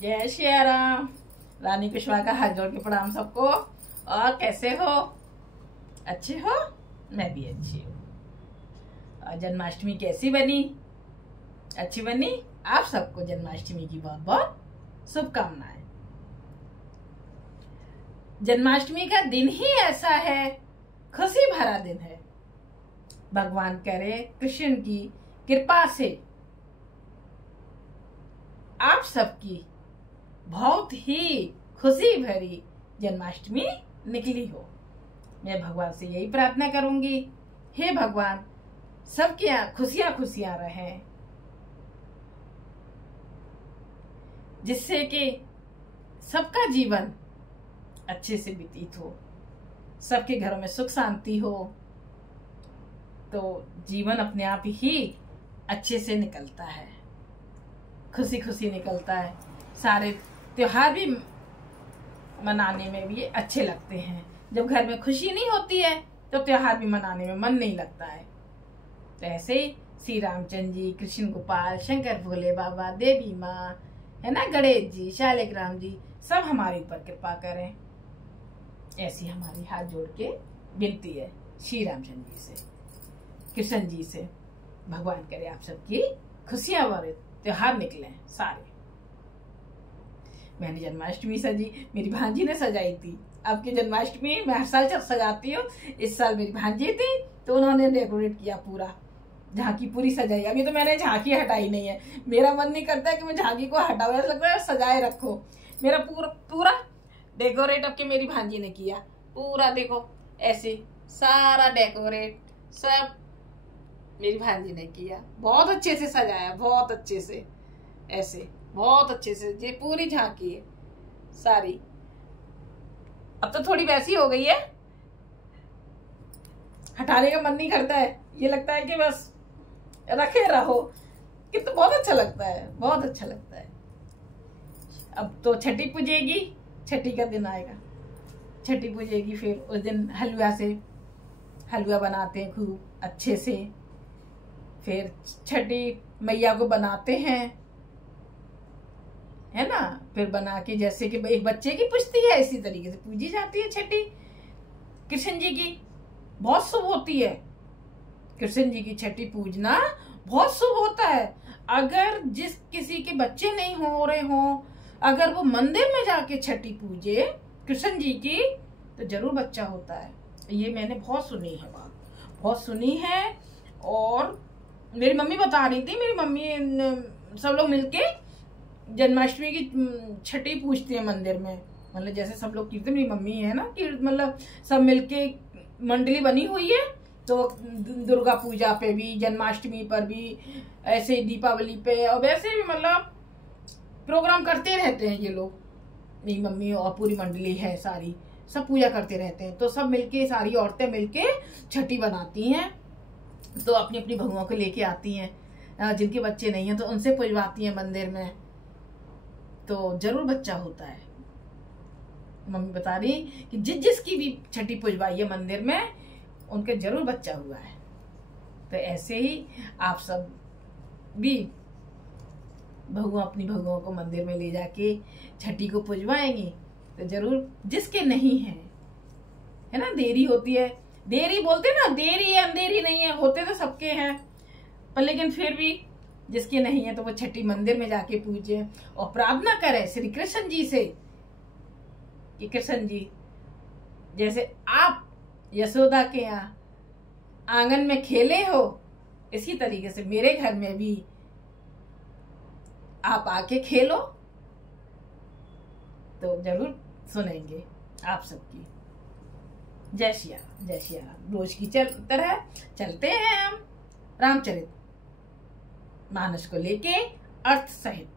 जय श्री राम। रानी कुशवाहा का हाथ जोड़ के प्रणाम सबको। और कैसे हो? अच्छे हो? मैं भी अच्छी हूँ। और जन्माष्टमी कैसी बनी? अच्छी बनी। आप सबको जन्माष्टमी की बहुत बहुत शुभकामनाएं। जन्माष्टमी का दिन ही ऐसा है, खुशी भरा दिन है। भगवान करे कृष्ण की कृपा से आप सबकी बहुत ही खुशी भरी जन्माष्टमी निकली हो। मैं भगवान से यही प्रार्थना करूंगी, हे भगवान सबकी खुशियां खुशियां रहें, जिससे कि सबका जीवन अच्छे से व्यतीत हो, सबके घरों में सुख शांति हो, तो जीवन अपने आप ही अच्छे से निकलता है, खुशी खुशी निकलता है। सारे त्योहार भी मनाने में भी अच्छे लगते हैं। जब घर में खुशी नहीं होती है तो त्योहार भी मनाने में मन नहीं लगता है। तो ऐसे ही श्री रामचंद्र जी, कृष्ण गोपाल, शंकर भोले बाबा, देवी माँ, है ना, गणेश जी, शालिग्राम जी, सब हमारे ऊपर कृपा करें। ऐसी हमारी हाथ जोड़ के विनती है श्री रामचंद्र जी से, कृष्ण जी से। भगवान करे आप सबकी खुशियां भरे त्योहार निकले सारे। मैंने जन्माष्टमी सजी, मेरी भांजी ने सजाई थी। अब की जन्माष्टमी मैं हर साल सजाती हूँ। इस साल मेरी भांजी थी तो उन्होंने डेकोरेट किया, पूरा झांकी पूरी सजाई। अभी तो मैंने झांकी हटाई नहीं है, मेरा मन नहीं करता है कि मैं झांकी को हटाऊं, ऐसा लगता है सजाए रखो। मेरा पूरा डेकोरेट अब के मेरी भांजी ने किया, पूरा देखो ऐसे सारा डेकोरेट सब मेरी भांजी ने किया। बहुत अच्छे से सजाया, बहुत अच्छे से, ऐसे बहुत अच्छे से। ये पूरी झांकी है सारी। अब तो थोड़ी वैसी हो गई है, हटाने का मन नहीं करता है, ये लगता है कि बस रखे रहो। कितना बहुत अच्छा लगता है, बहुत अच्छा लगता है। अब तो छठी पूजेगी, छठी का दिन आएगा, छठी पूजेगी। फिर उस दिन हलवा बनाते हैं खूब अच्छे से। फिर छठी मैया को बनाते हैं, है ना। फिर बना के जैसे कि एक बच्चे की पूजती है, इसी तरीके से पूजी जाती है छठी। कृष्ण जी की बहुत शुभ होती है, कृष्ण जी की छठी पूजना बहुत शुभ होता है। अगर जिस किसी के बच्चे नहीं हो रहे हो, अगर वो मंदिर में जाके छठी पूजे कृष्ण जी की, तो जरूर बच्चा होता है। ये मैंने बहुत सुनी है बात, बहुत सुनी है। और मेरी मम्मी बता रही थी, मेरी मम्मी सब लोग मिलके जन्माष्टमी की छठी पूजते हैं मंदिर में। मतलब जैसे सब लोग कीर्तन, मेरी मम्मी है ना कि मतलब सब मिलके मंडली बनी हुई है, तो दुर्गा पूजा पे भी, जन्माष्टमी पर भी, ऐसे दीपावली पे, और वैसे भी मतलब प्रोग्राम करते रहते हैं ये लोग। मेरी मम्मी और पूरी मंडली है सारी, सब पूजा करते रहते हैं। तो सब मिलके, सारी औरतें मिलके छठी बनाती हैं, तो अपनी अपनी बहुओं को लेके आती हैं। जिनके बच्चे नहीं हैं तो उनसे पुजवाती हैं मंदिर में, तो जरूर बच्चा होता है। मम्मी बता रही कि जिसकी भी छठी पुजवाई है मंदिर में, उनके जरूर बच्चा हुआ है। तो ऐसे ही आप सब भी अपनी बहुओं को मंदिर में ले जाके छठी को पुजवाएंगे, तो जरूर जिसके नहीं है, है ना। देरी होती है, देरी बोलते ना, देरी है अंधेरी नहीं है, होते तो सबके हैं, पर लेकिन फिर भी जिसके नहीं है तो वो छठी मंदिर में जाके पूजे और प्रार्थना करे श्री कृष्ण जी से कि कृष्ण जी, जैसे आप यशोदा के यहाँ आंगन में खेले हो, इसी तरीके से मेरे घर में भी आप आके खेलो। तो जरूर सुनेंगे आप सबकी। जय श्री राम, जय श्री राम। रोज की तरह चलते हैं हम रामचरित मानस को लेके अर्थ सहित।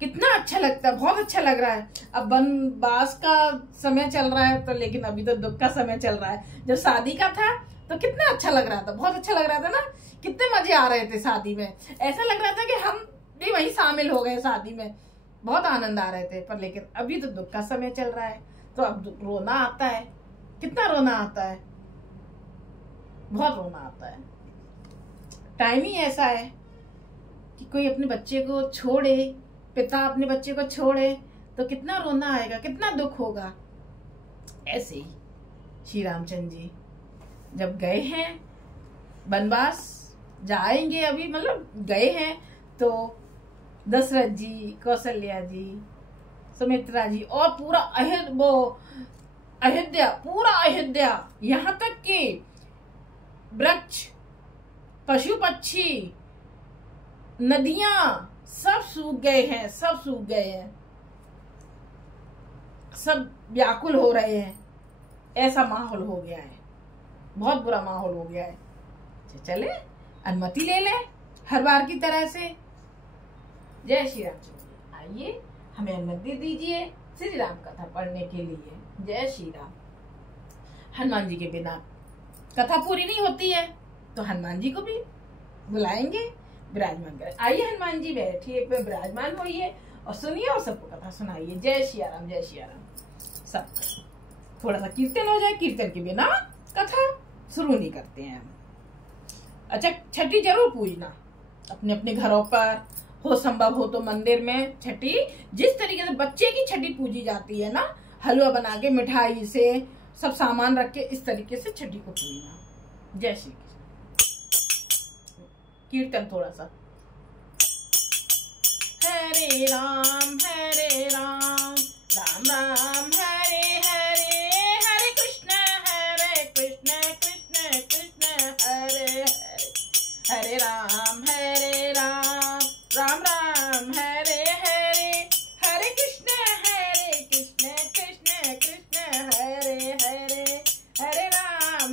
कितना अच्छा लगता है, बहुत अच्छा लग रहा है। अब वनवास का समय चल रहा है, तो लेकिन अभी तो दुख का समय चल रहा है। जब शादी का था तो कितना अच्छा लग रहा था, बहुत अच्छा लग रहा था ना, कितने मजे आ रहे थे शादी में। ऐसा लग रहा था कि हम भी वहीं शामिल हो गए शादी में, बहुत आनंद आ रहे थे। पर लेकिन अभी तो दुख का समय चल रहा है, तो अब रोना आता है, कितना रोना आता है, बहुत रोना आता है। टाइम ही ऐसा है कि कोई अपने बच्चे को छोड़े पिता अपने बच्चे को छोड़े तो कितना रोना आएगा, कितना दुख होगा। ऐसे ही श्री रामचंद्र जी जब गए हैं वनवास, जाएंगे अभी, मतलब गए हैं, तो दशरथ जी, कौशल्या जी, सुमित्रा जी और पूरा अयोध्या, पूरा अयोध्या, यहाँ तक कि वृक्ष, पशु पक्षी, नदियां सब सूख गए हैं, सब सूख गए हैं, सब व्याकुल हो रहे हैं। ऐसा माहौल हो गया है, बहुत बुरा माहौल हो गया है। चले अनुमति ले ले हर बार की तरह से। जय श्री राम। आइए हमें अनुमति दीजिए श्री राम कथा पढ़ने के लिए। जय श्री राम। हनुमान जी के बिना कथा पूरी नहीं होती है, तो हनुमान जी को भी बुलाएंगे, विराजमान करें। आइए हनुमान जी बैठिए पे विराजमान होइए और सुनिए और सबको कथा सुनाइए। जय श्री राम, जय श्री राम। सब थोड़ा सा कीर्तन हो जाए, कीर्तन के बिना कथा शुरू नहीं करते हैं हम। अच्छा, छठी जरूर पूजना अपने अपने घरों पर, हो संभव हो तो मंदिर में छठी, जिस तरीके से बच्चे की छठी पूजी जाती है ना, हलवा बना के, मिठाई से, सब सामान रख के, इस तरीके से छठी को पूजना। जय श्री कृष्ण। कीर्तन थोड़ा सा। हरे राम राम राम हरे हरे, हरे कृष्ण कृष्ण कृष्ण हरे हरे, हरे राम राम राम हरे हरे, हरे कृष्ण कृष्ण कृष्ण हरे हरे, हरे राम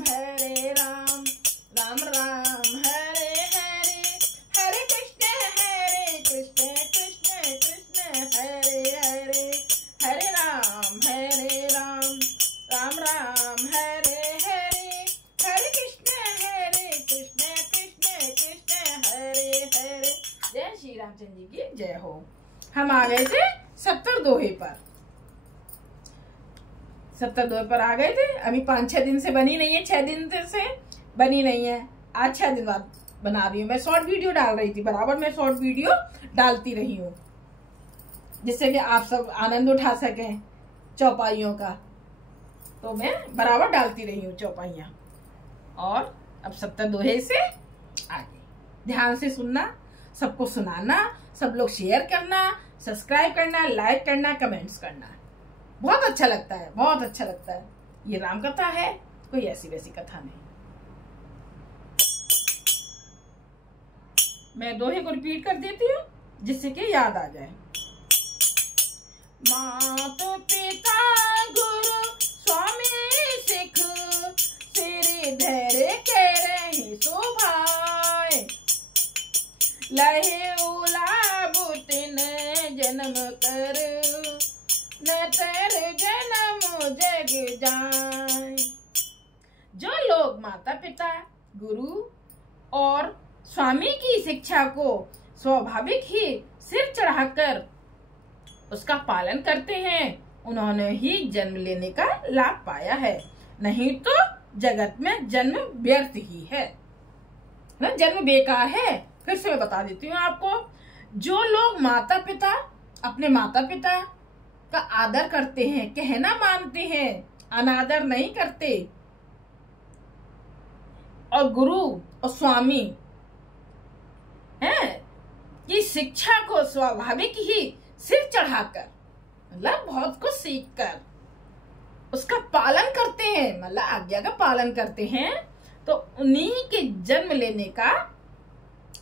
राम राम हरे हरे, हरे कृष्ण कृष्ण कृष्ण हरे हरे, हरे राम राम राम हरे हरे, हरे कृष्ण कृष्ण कृष्ण हरे हरे। जय श्री रामचंद्र जी की जय हो। हम आ गए थे 70 दोहे पर, 70 दोहे पर आ गए थे। अभी 5-6 दिन से बनी नहीं है, 6 दिन से बनी नहीं है। आज 6 दिन बाद बना रही हूँ। मैं शॉर्ट वीडियो डाल रही थी, बराबर मैं शॉर्ट वीडियो डालती रही हूँ, जिससे कि आप सब आनंद उठा सकें चौपाइयों का। तो मैं बराबर डालती रही हूँ चौपाइयाँ। और अब 70 दोहे से आगे ध्यान से सुनना, सबको सुनाना, सब लोग शेयर करना, सब्सक्राइब करना, लाइक करना, कमेंट्स करना। बहुत अच्छा लगता है, बहुत अच्छा लगता है। ये राम कथा है, कोई ऐसी वैसी कथा नहीं। मैं दोहे को रिपीट कर देती हूँ जिससे कि याद आ जाए। माता पिता गुरु स्वामी सिख, सिर धैर्य के रहे शोभाए, लहे उला बुतिन जन्म कर, न तर जन्म जग जाए। जो लोग माता पिता, गुरु और स्वामी की शिक्षा को स्वाभाविक ही सिर चढ़ाकर उसका पालन करते हैं, उन्होंने ही जन्म लेने का लाभ पाया है, नहीं तो जगत में जन्म व्यर्थ ही है ना, जन्म बेकार है। फिर से मैं बता देती हूँ आपको, जो लोग माता पिता, अपने माता पिता का आदर करते हैं, कहना मानते हैं, अनादर नहीं करते, और गुरु और स्वामी हैं कि शिक्षा को स्वाभाविक ही सिर चढ़ाकर, मतलब बहुत कुछ सीख कर उसका पालन करते हैं, मतलब आज्ञा का पालन करते हैं, तो उन्हीं के जन्म लेने का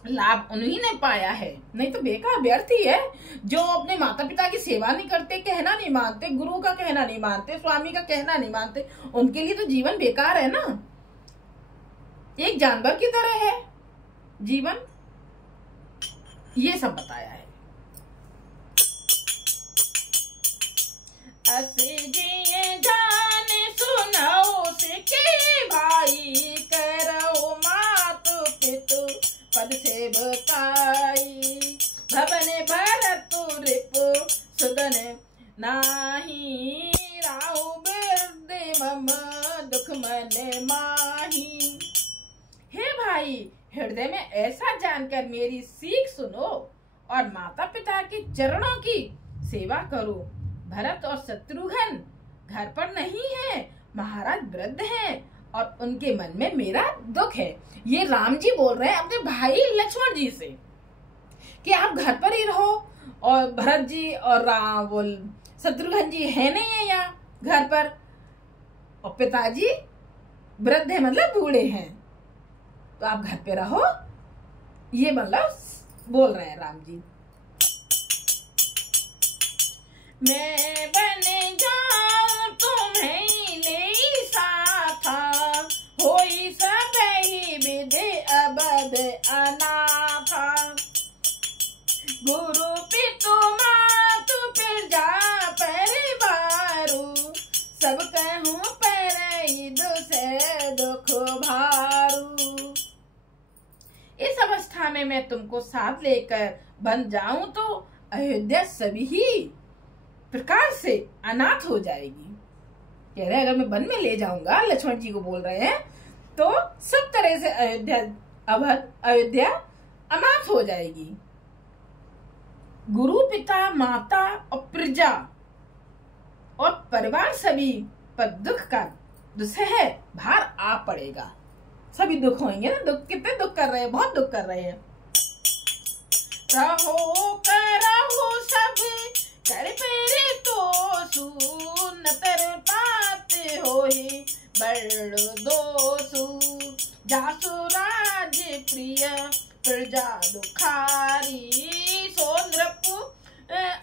लाभ उन्हीं ने पाया है, नहीं तो बेकार व्यर्थ ही है। जो अपने माता पिता की सेवा नहीं करते, कहना नहीं मानते, गुरु का कहना नहीं मानते, स्वामी का कहना नहीं मानते, उनके लिए तो जीवन बेकार है ना, एक जानवर की तरह है जीवन। ये सब बताया है। जिए जान सुनाओ सिखे भाई, करो मात पितु पद सेवकाई, भवन भरत रिपु सुदन नाही, राहु बिरदि मम दुख मन माही। हे भाई, हृदय में ऐसा जानकर मेरी सीख सुनो और माता पिता की चरणों की सेवा करो। भरत और शत्रुघ्न घर पर नहीं है, महाराज वृद्ध हैं और उनके मन में मेरा दुख है। ये राम जी बोल रहे हैं अपने भाई लक्ष्मण जी से कि आप घर पर ही रहो, और भरत जी और शत्रुघ्न जी है नहीं है यहाँ घर पर, और पिताजी वृद्ध है मतलब बूढ़े हैं, तो आप घर पे रहो। ये मतलब बोल रहे हैं राम जी। मैं बन जाऊं तुम्हें ले साथा, होई सब ही विधि अबद अनाथा। गुरु पितु मातु प्रजा परिवारु, सब कहूँ पर दुसे दुख भारू। इस अवस्था में मैं तुमको साथ लेकर बन जाऊं तो अयोध्या सभी ही प्रकार से अनाथ हो जाएगी। कह रहे हैं अगर मैं वन में ले जाऊंगा, लक्ष्मण जी को बोल रहे हैं, तो सब तरह से अयोध्या अनाथ हो जाएगी। गुरु पिता माता और प्रजा और परिवार सभी पर दुख का दुसह भार आ पड़ेगा। सभी दुख होंगे ना, दुख कितने दुख कर रहे हैं, बहुत दुख कर रहे हैं। रहो करहो सब कर पेरे तो सुन तर पात होई बड़ दोसु, जासु राज प्रिय प्रजा दुखारी, सो नृपु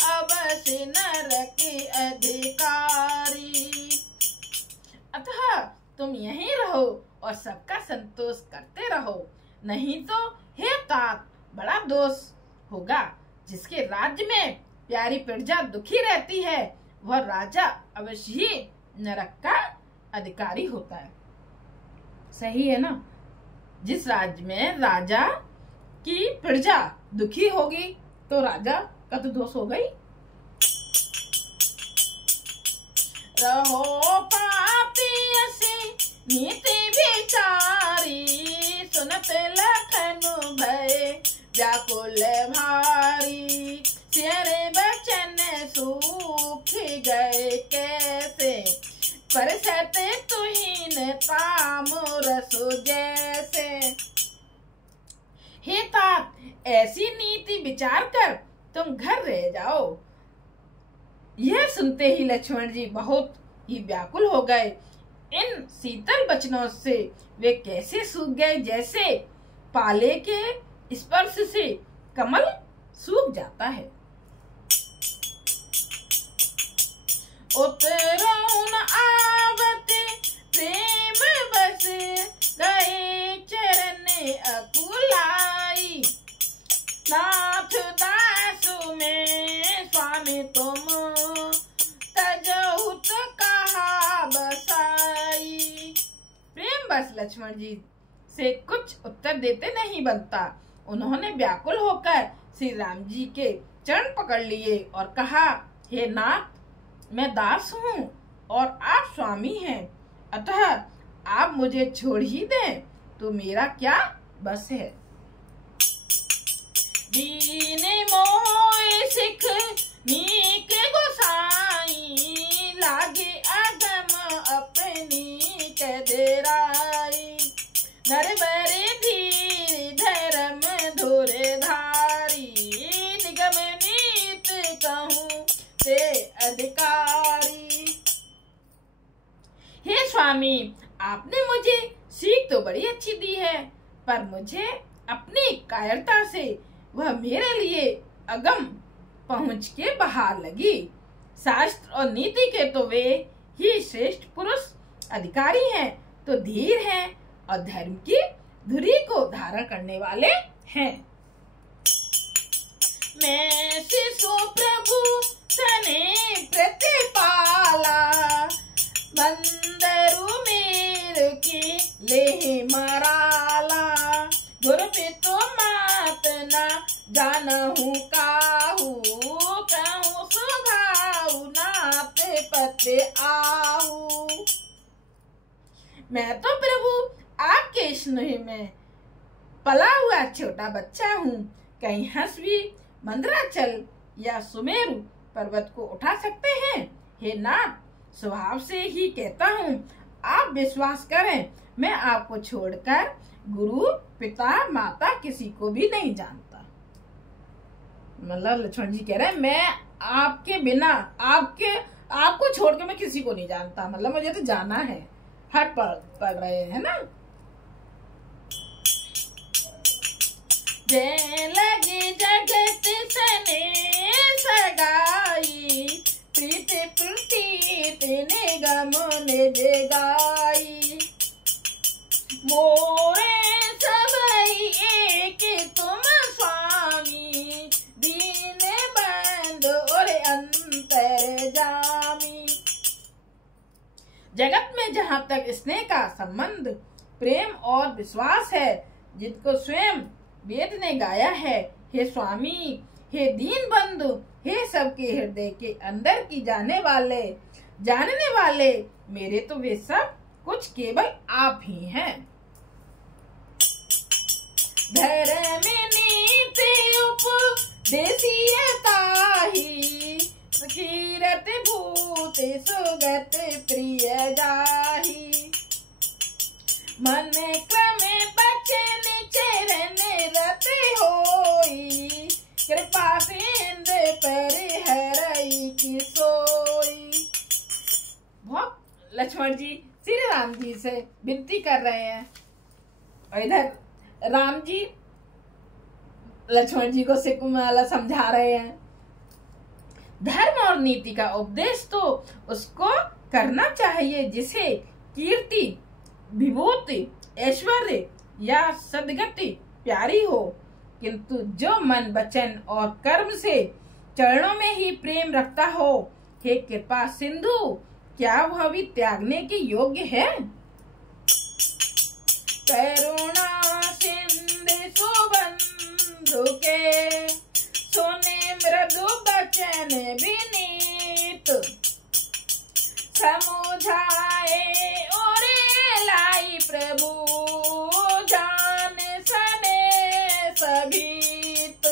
अवश्य नरक अधिकारी। अतः तुम यहीं रहो और सबका संतोष करते रहो, नहीं तो हे तात बड़ा दोष होगा। जिसके राज्य में प्यारी प्रजा दुखी रहती है, वह राजा अवश्य ही नरक का अधिकारी होता है। सही है ना? जिस राज्य में राजा की प्रजा दुखी होगी तो राजा का तो दोष होगा ही। रहो पापी ऐसी नीति विचारी, सुनत लखन भय व्याकुल भारी, तेरे बचन सूख गए कैसे, परसत तुहीन तामरसु जैसे। हे तात, ऐसी नीति विचार कर तुम घर रह जाओ। यह सुनते ही लक्ष्मण जी बहुत ही व्याकुल हो गए। इन शीतल वचनों से वे कैसे सूख गए, जैसे पाले के स्पर्श से कमल सूख जाता है। उतरौन आवत प्रेम बस गए चरण अकुलाई, नाथ दासु में स्वामी तुम तजहुत कहा बसाई। प्रेम बस लक्ष्मण जी से कुछ उत्तर देते नहीं बनता। उन्होंने व्याकुल होकर श्री राम जी के चरण पकड़ लिए और कहा, हे नाथ, मैं दास हूँ और आप स्वामी हैं, अतः आप मुझे छोड़ ही दें तो मेरा क्या बस है। दीन मोह सिख नीक गोसाई, लागे अगम अपनी कदराई, नरवर धीर धर्म धुर धारी, निगम नीत कहूँ ते अधिकारी। हे स्वामी, आपने मुझे सीख तो बड़ी अच्छी दी है, पर मुझे अपनी कायरता से वह मेरे लिए अगम पहुंच के बाहर लगी। शास्त्र और नीति के तो वे ही श्रेष्ठ पुरुष अधिकारी हैं, तो धीर हैं और धर्म की धुरी को धारण करने वाले हैं। मैं शिशु प्रभु सने प्रतिपाला, बंदरु मेर की ले मराला, गुरु पितु मात न जानहु काहू, कहूँ सुभाऊ नाथ पते आहू। मैं तो प्रभु आपके स्नेह में पला हुआ छोटा बच्चा हूँ, कहीं हंस भी मंदराचल या सुमेरु पर्वत को उठा सकते हैं? हे नाथ, स्वभाव से ही कहता हूँ, आप विश्वास करें, मैं आपको छोड़कर गुरु, पिता, माता किसी को भी नहीं जानता। मतलब लक्ष्मण जी कह रहे हैं, मैं आपके बिना, आपको छोड़कर मैं किसी को नहीं जानता। मतलब मुझे तो जाना है। हट पड़ रहे हैं ना। जय लगे जगत सने सगाई, प्रीत प्रीत निगम निज गाई। मोरे सबई एक तुम स्वामी, दीन बंधु और अंतर जामी। जगत में जहाँ तक स्नेह का संबंध, प्रेम और विश्वास है, जिनको स्वयं वेद ने गाया है, हे स्वामी, हे दीन बंधु, हे सबके हृदय के अंदर की जानने वाले, मेरे तो वे सब कुछ केवल आप ही हैं। धर्म नीति उपदेशिय ताहि, कीरत भूत सुगत प्रिय जाहि। मन क्रम बचन चरण रत होई, कृपा सिंधु पर हरई की सोई। बहुत लक्ष्मण जी श्री राम जी से विनती कर रहे हैं और इधर राम जी लक्ष्मण जी को सिकमाला समझा रहे हैं। धर्म और नीति का उपदेश तो उसको करना चाहिए जिसे कीर्ति, विभूति, ऐश्वर्य या सद्गति प्यारी हो, किंतु जो मन, वचन और कर्म से चरणों में ही प्रेम रखता हो, हे कृपा सिंधु, क्या वह भी त्यागने के योग्य है? करुणा सिंधु सुबंधु के, सुने मृदु बचन विनीत। समुझाए और लाई प्रभु, जान सने सभीत।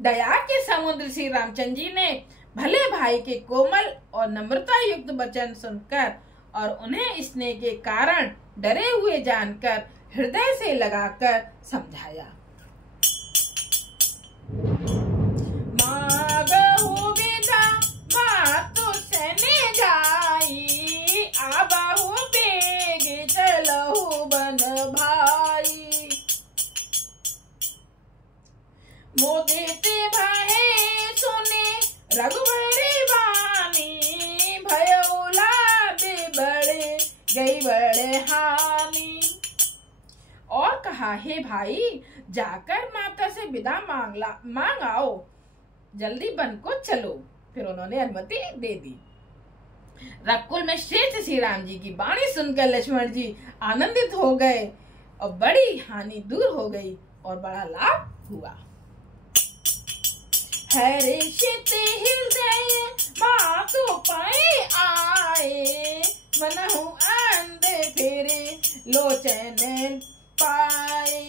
दया के समुद्र श्री रामचंद्र जी ने भले भाई के कोमल और नम्रता युक्त वचन सुनकर और उन्हें स्नेह के कारण डरे हुए जानकर हृदय से लगाकर समझाया। मागहु विदा मातु सने जाई, आबाहु बेग चलहु बन भाई। मोदित भाई सुने रघुबरी वाणी, भयो लाद बड़े गई बड़े हानि। और कहा, हे भाई, जाकर माता से विदा मांग आओ, जल्दी बन को चलो। फिर उन्होंने अनुमति दे दी। रकुल में श्रेष्ठ श्री राम जी की वाणी सुनकर लक्ष्मण जी आनंदित हो गए और बड़ी हानि दूर हो गई और बड़ा लाभ हुआ। हर्षित हृदय मातु पाए आए, मनहु अंध फिरे लोचन पाए।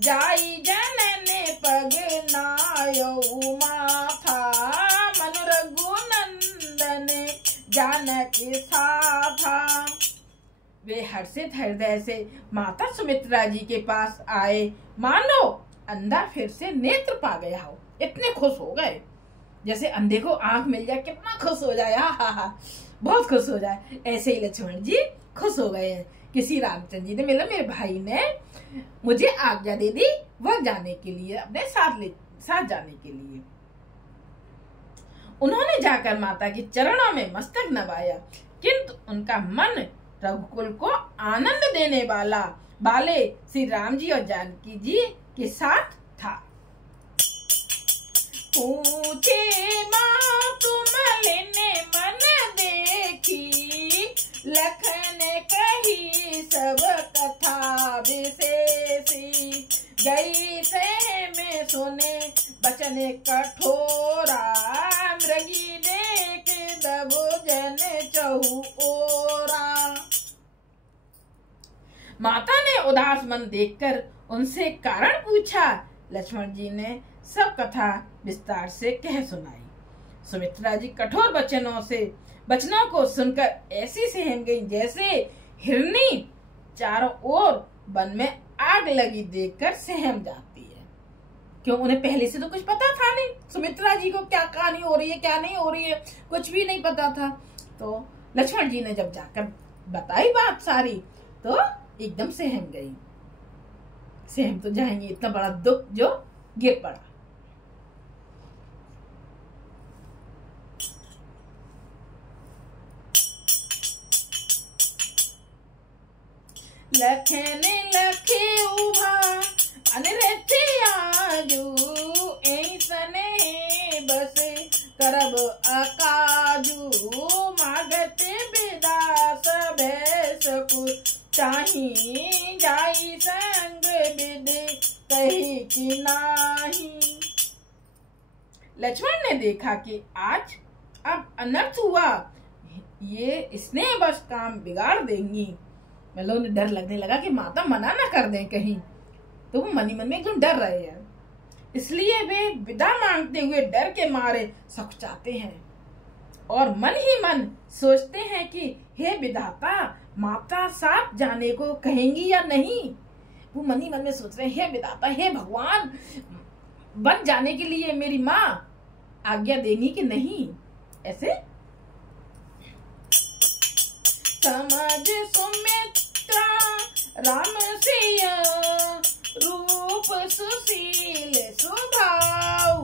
जाई जनने पग नायऊ माथा, मनु रघुनंदन जानकी साथा। वे हर्षित हृदय से माता सुमित्रा जी के पास आए, मानो अंधा फिर से नेत्र पा गया हो, इतने खुश हो गए। जैसे अंधे को आंख मिल जाए कितना खुश हो जाए, हा बहुत खुश हो जाए, ऐसे ही लक्ष्मण जी खुश हो गए हैं। किसी रामचंद्र जी ने, मतलब मेरे भाई ने मुझे आज्ञा दे दी वह जाने के लिए, अपने साथ जाने के लिए। उन्होंने जाकर माता के चरणों में मस्तक नवाया, किंतु उनका मन रघुकुल को आनंद देने वाले श्री राम जी और जानकी जी के साथ था। पूछे मातु मलिन मन देखी, लखन कही सब कथा विशेषी। गई से में सुने बचन कठोरा, मृगी देख दबो जन चहु ओरा। माता ने उदास मन देखकर उनसे कारण पूछा। लक्ष्मण जी ने सब कथा विस्तार से कह सुनाई। सुमित्रा जी कठोर वचनों को सुनकर ऐसी सहम गई जैसे हिरनी चारों ओर वन में आग लगी देखकर सहम जाती है। क्यों, उन्हें पहले से तो कुछ पता था नहीं, सुमित्रा जी को क्या कहानी हो रही है क्या नहीं हो रही है कुछ भी नहीं पता था। तो लक्ष्मण जी ने जब जाकर बताई बात सारी तो एकदम सहम गई। सहम तो जाएंगे, इतना बड़ा दुख जो गिर पड़ा। लखने लखे उभा अनरथे आजू ऐसने बस करब अकाजू मागत विदास भैसकु चाही जाई संग विद कही कि नाही। लक्ष्मण ने देखा कि आज अब अनर्थ हुआ, ये स्नेह बस काम बिगाड़ देंगी। मतलब उन्हें डर लगने लगा कि माता मना ना कर दें कहीं, तो वो मन ही मन में एकदम डर रहे हैं। इसलिए वे विदा मांगते हुए डर के मारे सकुचाते हैं और मन ही मन सोचते हैं कि हे विधाता, माता साथ जाने को कहेंगी या नहीं। वो मन ही मन में सोच रहे हैं, हे विधाता, हे भगवान, बन जाने के लिए मेरी माँ आज्ञा देंगी कि नहीं। ऐसे समझ सुमित्रा राम सिय रूप सुशील स्वभाव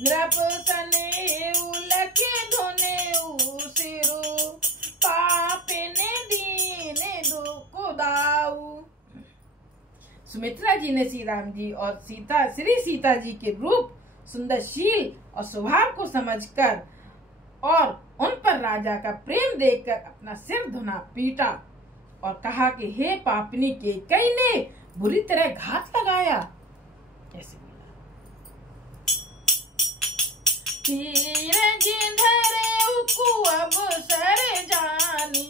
नृप सने उलखे धोने सिरु पापिने दीने दुख दाऊ। सुमित्रा जी ने श्री राम जी और श्री सीता जी के रूप, सुंदरशील और स्वभाव को समझकर और उन पर राजा का प्रेम देखकर अपना सिर धुना पीटा और कहा कि हे पापनी कैकेयी ने बुरी तरह घात लगाया। ऐसे बोला, धीरज धरे अब सर जानी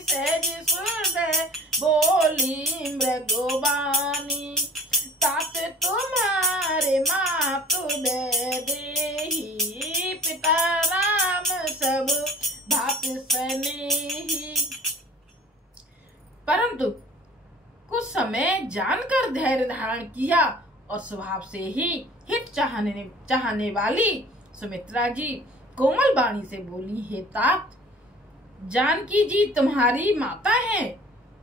सहज सुरदय बोली मृगोबानी तात तुम्हारे मातु देही पिता सब भात स्नेही। परंतु कुछ समय जानकर धैर्य धारण किया और स्वभाव से ही हित चाहने वाली सुमित्रा जी कोमल वाणी से बोली, हे तात, जानकी जी तुम्हारी माता हैं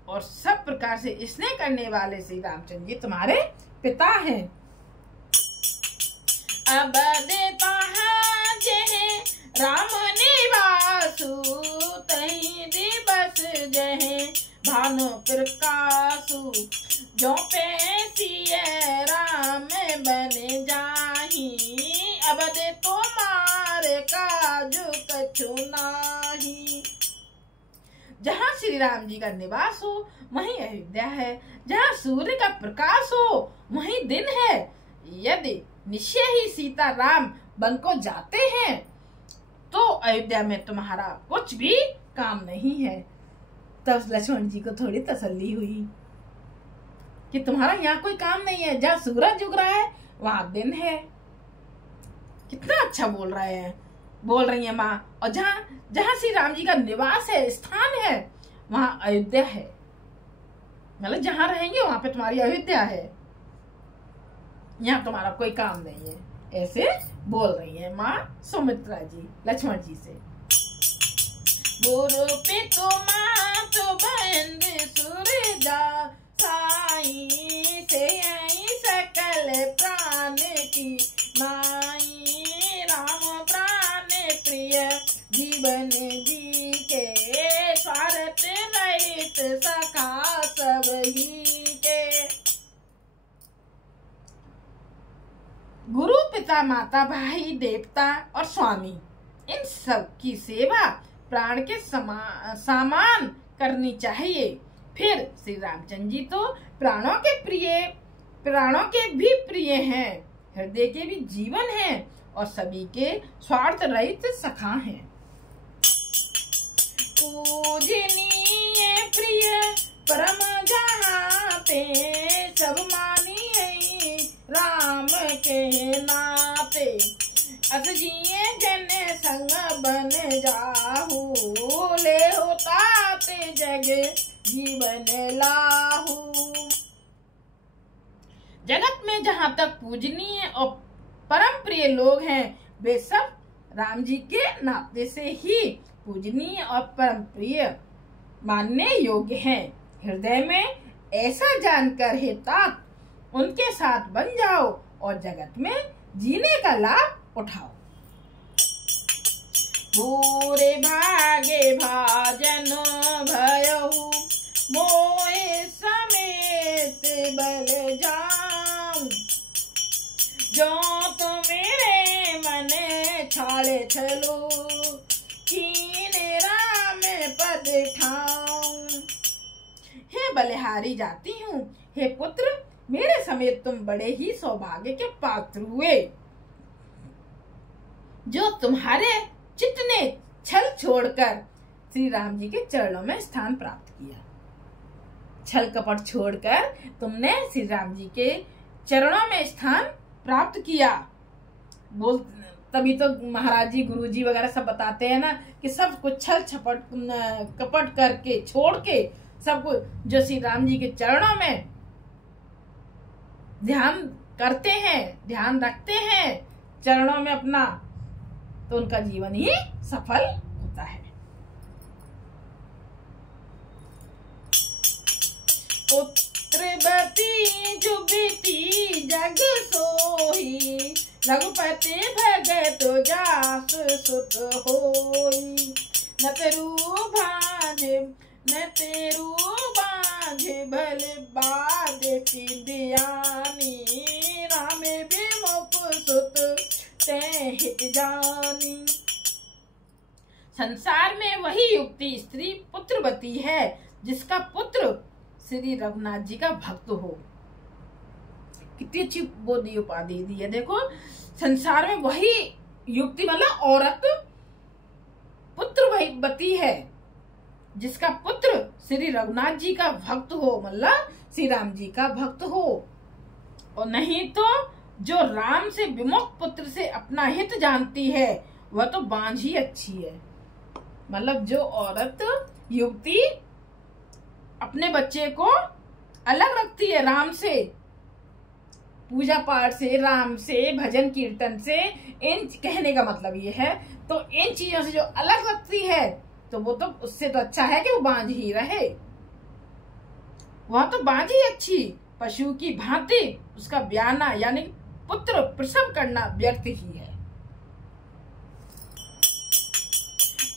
और सब प्रकार से स्नेह करने वाले श्री रामचंद्र जी तुम्हारे पिता हैं। अब देता राम निवासु तही दिवस जहे भानु प्रकाशु जो पैसिय राम बन जाही अब दे तुम्हार काजु कछु नाही। जहाँ श्री राम जी का निवास हो वहीं अयोध्या है, जहाँ सूर्य का प्रकाश हो वहीं दिन है। यदि निश्चय ही सीता राम वन को जाते हैं तो अयोध्या में तुम्हारा कुछ भी काम नहीं है। तब लक्ष्मण जी को थोड़ी तसल्ली हुई कि तुम्हारा यहाँ कोई काम नहीं है, जहाँ सूरज उग रहा है वहां दिन है। कितना अच्छा बोल रही है माँ। और जहाँ श्री राम जी का निवास है, स्थान है, वहां अयोध्या है। मतलब जहाँ रहेंगे वहां पे तुम्हारी अयोध्या है, यहाँ तुम्हारा कोई काम नहीं है। ऐसे बोल रही है माँ सुमित्रा जी लक्ष्मण जी से। गुरु पितु मातु बंद सुरजा साई से सकल प्राण की माई राम प्राण प्रिय जीवन जी के स्वार्थ रहित सखा सब ही के। गुरु पिता माता भाई देवता और स्वामी इन सब की सेवा प्राण के सामान करनी चाहिए। फिर श्री रामचंद्र जी तो प्राणों के भी प्रिय हैं, हृदय के भी जीवन हैं और सभी के स्वार्थ रहित सखा हैं। पूजनीय प्रिय परम जहाँ पे सब मानिए राम के नाते, अस जिए जन संग बन जाहू, ले होता ते जग जीवन लाहू। जगत में जहां तक पूजनीय और परम प्रिय लोग हैं, वे सब राम जी के नाते से ही पूजनीय और परम प्रिय मानने योग्य हैं। हृदय में ऐसा जानकर हे तात, उनके साथ बन जाओ और जगत में जीने का लाभ उठाओ। पूरे भागे भाजन भयहु, मोए समेत बल जाऊं, जो तो मेरे मन छाड़े छलो, कीने राम पद ठाऊं। हे बलिहारी जाती हूँ, हे पुत्र मेरे समेत तुम बड़े ही सौभाग्य के पात्र हुए, जो तुम्हारे चित्त ने छल छोड़कर श्री राम जी के चरणों में स्थान प्राप्त किया। छल कपट छोड़कर तुमने श्री राम जी के चरणों में स्थान प्राप्त किया। बोल तभी तो महाराज जी, गुरु जी वगैरह सब बताते हैं ना कि सब कुछ छल छपट कपट करके छोड़ के सब कुछ जो श्री राम जी के चरणों में ध्यान करते हैं, ध्यान रखते हैं चरणों में अपना, तो उनका जीवन ही सफल होता है। पुत्रवती जुबती जग सोही, रघुपति भगत जास सुत होई, न तेरू बांझ भल बाद पिंदियानी, राम विमुख सुत ते हित जानी। संसार में वही युक्ति स्त्री पुत्रवती है जिसका पुत्र श्री रघुनाथ जी का भक्त हो। कितनी अच्छी बोधी उपाधि दी है। देखो, संसार में वही युक्ति मतलब औरत पुत्रवती है जिसका पुत्र श्री रघुनाथ जी का भक्त हो, मतलब श्री राम जी का भक्त हो। और नहीं तो जो राम से विमुख पुत्र से अपना हित जानती है वह तो बांझ ही अच्छी है। मतलब जो औरत युवती अपने बच्चे को अलग रखती है राम से, पूजा पाठ से, राम से, भजन कीर्तन से, इन कहने का मतलब ये है, तो इन चीजों से जो अलग रखती है तो वो तो उससे तो अच्छा है कि वो बांझ ही रहे। वह तो बांझ ही अच्छी, पशु की भांति उसका ब्याना यानी पुत्र प्रसव करना व्यर्थ ही है।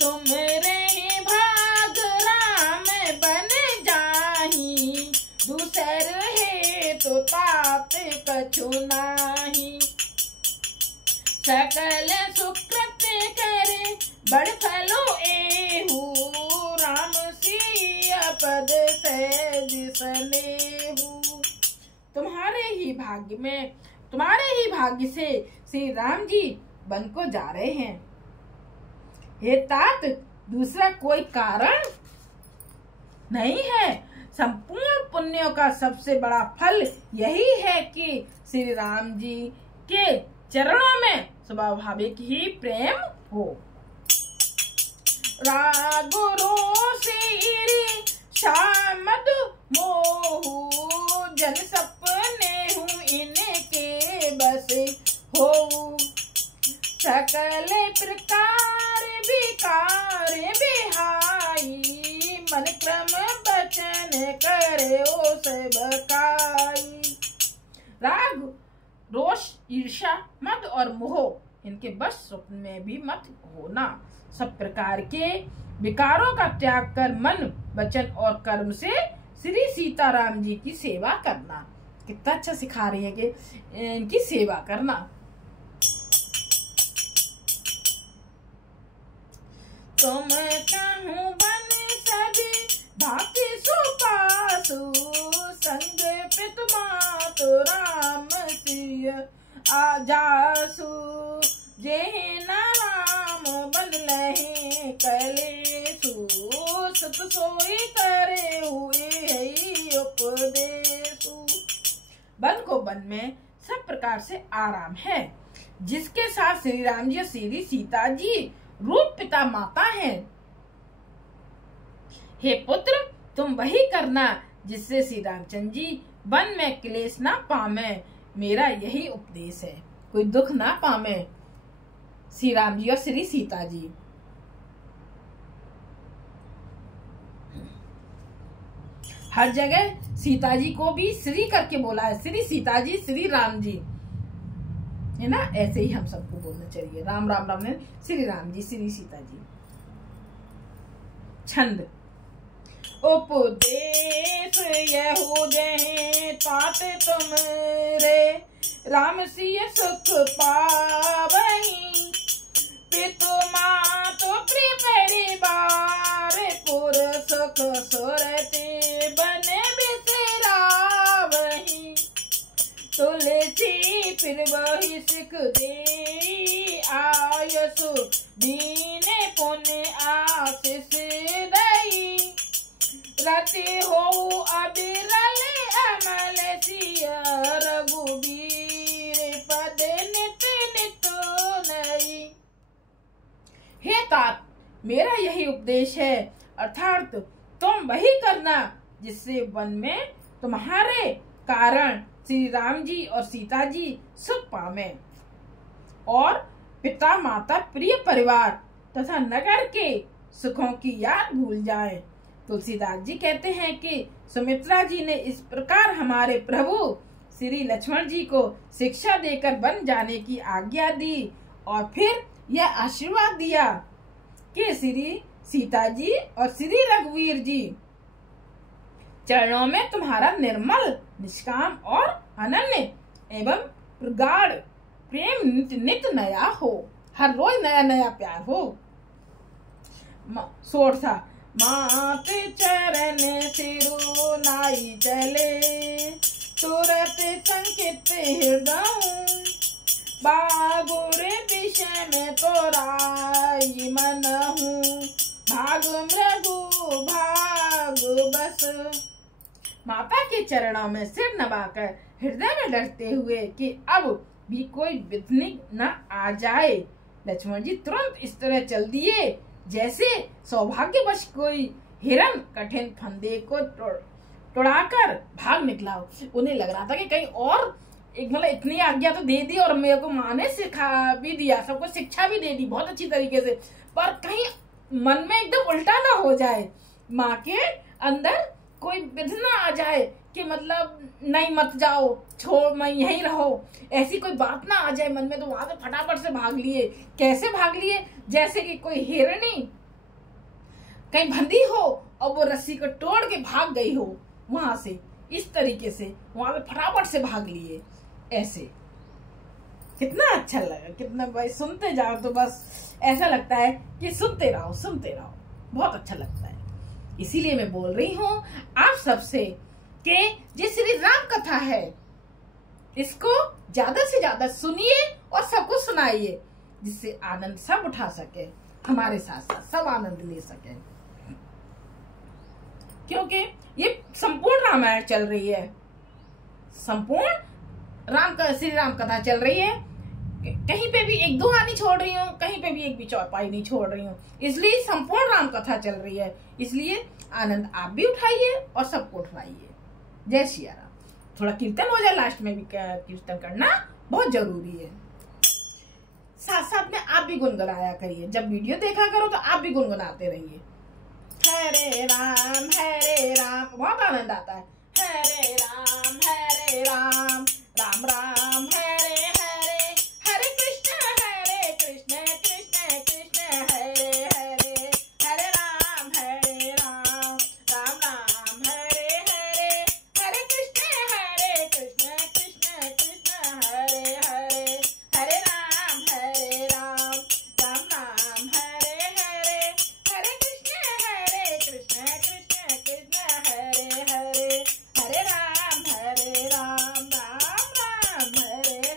तुमरे ही भाग राम बन जाही, दूसर है तो तात कछु नाही, सकल सुकृत करे बड़ फलो एहू, राम सिया पद सहज सनेहू। तुम्हारे ही भाग्य से श्री राम जी वन को जा रहे हैं। हे तात, दूसरा कोई कारण नहीं है। संपूर्ण पुण्यों का सबसे बड़ा फल यही है कि श्री राम जी के चरणों में स्वाभाविक ही प्रेम हो। रागुरो सिरी शामद मोहू, जन सपने हूँ इनके बस हो, सकल प्रकार विकार बिहाई, मन क्रम बचन करे ओ सब काई। राग, रोष, ईर्ष्या, मद और मोह इनके बस स्वप्न में भी मत होना। सब प्रकार के विकारों का त्याग कर मन, वचन और कर्म से श्री सीताराम जी की सेवा करना। कितना अच्छा सिखा रही है कि इनकी सेवा करना। तुम कहूँ बन सभी भांति सुपासु, संग प्रीतमा तो राम सिय आजासु, जे न राम बदलहि कलेसु, सत सोई करे हुए उपदेशु। वन को वन में सब प्रकार से आराम है, जिसके साथ श्री राम जी और श्री सीता जी रूप पिता माता हैं। हे पुत्र, तुम वही करना जिससे श्री रामचंद्र जी वन में क्लेश ना पावे। मेरा यही उपदेश है, कोई दुख ना पावे श्री राम जी और श्री सीता जी। हर जगह सीता जी को भी श्री करके बोला है, श्री सीता जी, श्री राम जी, है ना। ऐसे ही हम सबको बोलना चाहिए, राम राम राम ने श्री राम जी, श्री सीता जी। छंद। उपदेश यहूदे तात तुम रे, राम सिय सुख पावहीं। पितु मातु प्रिय परिवार, पुर सुख सुरति बने बिसरावहीं। तुलसी फिर वही सिख दे, आयसु दीने पुण्य आशीष दई। रति हो अबिरल अमल सिय, रघुबीर पद नित नित नई। हे तात, मेरा यही उपदेश है, अर्थात तुम वही करना जिससे वन में तुम्हारे कारण श्री राम जी और सीता जी सुख पावे और पिता माता प्रिय परिवार तथा नगर के सुखों की याद भूल जाए। तुलसीदास जी कहते हैं कि सुमित्रा जी ने इस प्रकार हमारे प्रभु श्री लक्ष्मण जी को शिक्षा देकर वन जाने की आज्ञा दी और फिर यह आशीर्वाद दिया कि श्री सीता जी और श्री रघुवीर जी चरणों में तुम्हारा निर्मल, निष्काम और अनन्य एवं प्रगाढ़ प्रेम नित नया हो, हर रोज नया नया प्यार हो। सोर था। मात चरण सिरु नाई चले, तुरत संकित हृदय। बागुर विषय में तोराई मन हूँ, भाग मृगु भाग बस। माता के चरणों में सिर नवाकर हृदय में डरते हुए कि अब भी कोई विघ्न न आ जाए, लक्ष्मण जी तुरंत इस तरह चल दिए जैसे सौभाग्यवश कोई हिरण कठिन फंदे को तोड़ाकर भाग निकला। उन्हें लग रहा था कि कहीं और एक मतलब इतनी आज्ञा तो दे दी और मेरे को माँ ने सिखा भी दिया, सबको शिक्षा भी दे दी बहुत अच्छी तरीके से, पर कहीं मन में एकदम उल्टा ना हो जाए, माँ के अंदर कोई विघ्न आ जाए कि मतलब नहीं मत जाओ, छोड़ मैं यहीं रहो, ऐसी कोई बात ना आ जाए मन में। तो वहां से फटाफट से भाग लिए। कैसे भाग लिए? जैसे कि कोई हिरणी कहीं बंधी हो और वो रस्सी को तोड़ के भाग गई हो वहां से, इस तरीके से वहां से फटाफट से भाग लिए। ऐसे कितना अच्छा लगा, कितना भाई सुनते जाओ तो बस ऐसा लगता है कि सुनते रहो सुनते रहो, बहुत अच्छा लगता है। इसीलिए मैं बोल रही हूँ आप सबसे कि ये श्री राम कथा है, इसको ज्यादा से ज्यादा सुनिए और सबको सुनाइए, जिससे आनंद सब उठा सके, हमारे साथ साथ सब आनंद ले सके। क्योंकि ये संपूर्ण रामायण चल रही है, संपूर्ण श्री राम कथा चल रही है। कहीं पे भी एक दो हानि छोड़ रही हूँ, कहीं पे भी एक भी चौपाई नहीं छोड़ रही हूँ, इसलिए संपूर्ण राम कथा चल रही है। इसलिए आनंद आप भी उठाइए और सबको उठाइए। जय श्री राम। थोड़ा कीर्तन हो जाए, लास्ट में भी कीर्तन करना बहुत जरूरी है। साथ साथ में आप भी गुनगुनाया करिए, जब वीडियो देखा करो तो आप भी गुनगुनाते रहिए। हरे राम, बहुत आनंद आता है। हरे राम, राम राम हरे हरे, हरे कृष्ण कृष्ण कृष्ण हरे हरे, हरे राम, राम राम हरे हरे, हरे कृष्ण कृष्ण कृष्ण हरे हरे, हरे राम, राम राम हरे हरे, हरे कृष्ण कृष्ण कृष्ण हरे हरे, हरे राम, राम राम हरे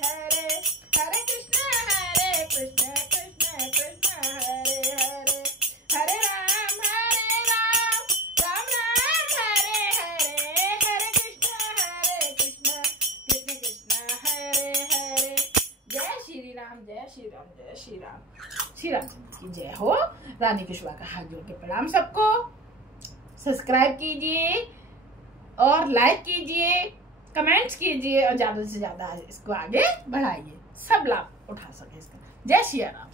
श्री राम, जय श्री राम। श्री रामचंद्र की जय हो। रानी कुशवा का हाथ जोड़ के प्रणाम सबको। सब्सक्राइब कीजिए और लाइक कीजिए, कमेंट्स कीजिए और ज्यादा से ज्यादा इसको आगे बढ़ाइए, सब लाभ उठा सके इसका। जय श्री राम।